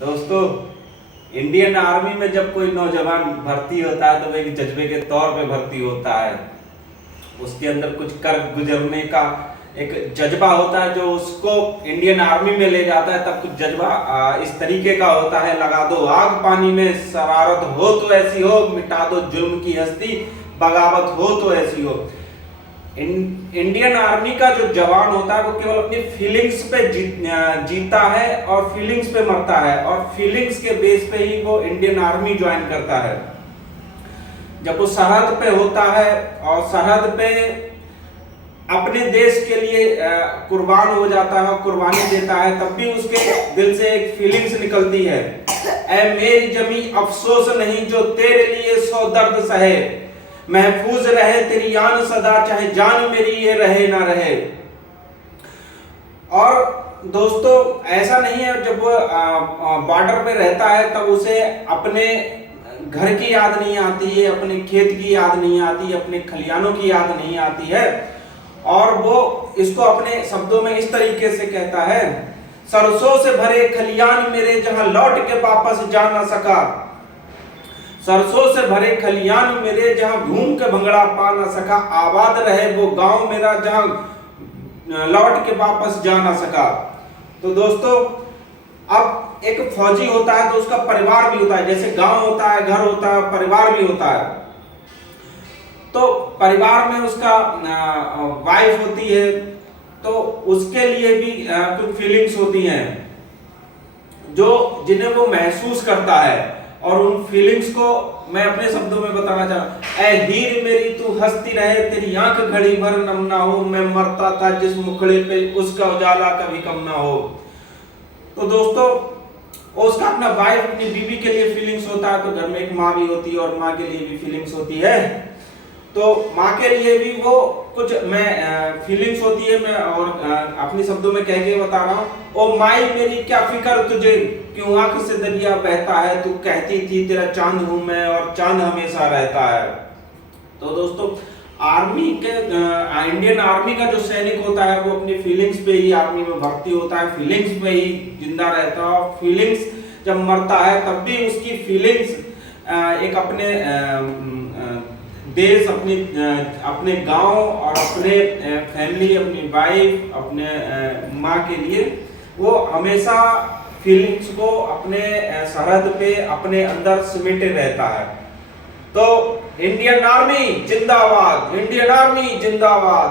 दोस्तों, Indian army में जब कोई नौजवान भर्ती होता है तो वो एक जज्बे के तौर पे भर्ती होता है। उसके अंदर कुछ कर गुजरने का एक जज्बा होता है जो उसको इंडियन आर्मी में ले जाता है। तब कुछ जज्बा इस तरीके का होता है, लगा दो आग पानी में, शरारत हो तो ऐसी हो, मिटा दो जुल्म की हस्ती, बगावत हो तो ऐसी हो। इंडियन आर्मी का जो जवान होता है वो केवल अपनी फीलिंग्स पे जीता है और फीलिंग्स पे मरता है, और फीलिंग्स के बेस पे ही वो इंडियन आर्मी ज्वाइन करता है। जब वो सरहद पे होता है और सरहद पे अपने देश के लिए कुर्बान हो जाता है और कुर्बानी देता है, तब भी उसके दिल से एक फीलिंग्स निकलती है, ऐ मेरी जमी अफसोस नहीं जो तेरे लिए सौ दर्द सहे, महफूज रहे तेरी यान सदा चाहे जान मेरी ये रहे ना रहे। और दोस्तों, ऐसा नहीं है जब वो बॉर्डर पे रहता है तब उसे अपने घर की याद नहीं आती है, अपने खेत की याद नहीं आती, अपने खलियानों की याद नहीं आती है। और वो इसको अपने शब्दों में इस तरीके से कहता है, सरसों से भरे खलियान मेरे जहां लौट के वापस जा ना सका, सरसों से भरे खलियान मेरे जहां घूम के भंगड़ा पा ना सका, आबाद रहे वो गांव मेरा जहां लौट के वापस जा ना सका। तो दोस्तों, अब एक फौजी होता है तो उसका परिवार भी होता है, जैसे गांव होता है, घर होता है, परिवार भी होता है। तो परिवार में उसका वाइफ होती है, तो उसके लिए भी कुछ फीलिंग्स होती हैं जो जिन्हें वो महसूस करता है, और उन फीलिंग्स को मैं अपने शब्दों में बताना चाहता। ऐ हीर मेरी तू हंसती रहे, तेरी आंख घड़ी भर नम ना हो, मैं मरता था जिस मुखड़े पे उसका उजाला कभी कम ना हो। तो दोस्तों, उसका अपना वाइफ, अपनी बीवी के लिए फीलिंग्स होता है, तो घर में एक माँ भी होती है और माँ के लिए भी फीलिंग्स होती है। तो माँ के लिए भी वो कुछ मैं फीलिंग्स होती है, मैं और अपने शब्दों में कह के बता रहा हूँ। ओ माई मेरी क्या फिक्र तुझे, क्यों आंख से दरिया बहता है, तू कहती थी तेरा चांद हूं मैं और चांद हमेशा रहता है। तो दोस्तों, आर्मी के इंडियन आर्मी का जो सैनिक होता है वो अपनी फीलिंग्स पे ही आर्मी में भर्ती होता है, फीलिंग्स पे ही जिंदा रहता है, और फीलिंग्स जब मरता है तब भी उसकी फीलिंग्स एक अपने देश, अपने गांव और अपने फैमिली, अपनी वाइफ, अपने माँ के लिए वो हमेशा फीलिंग्स को अपने सरहद पे अपने अंदर सिमटे रहता है। तो इंडियन आर्मी जिंदाबाद, इंडियन आर्मी जिंदाबाद।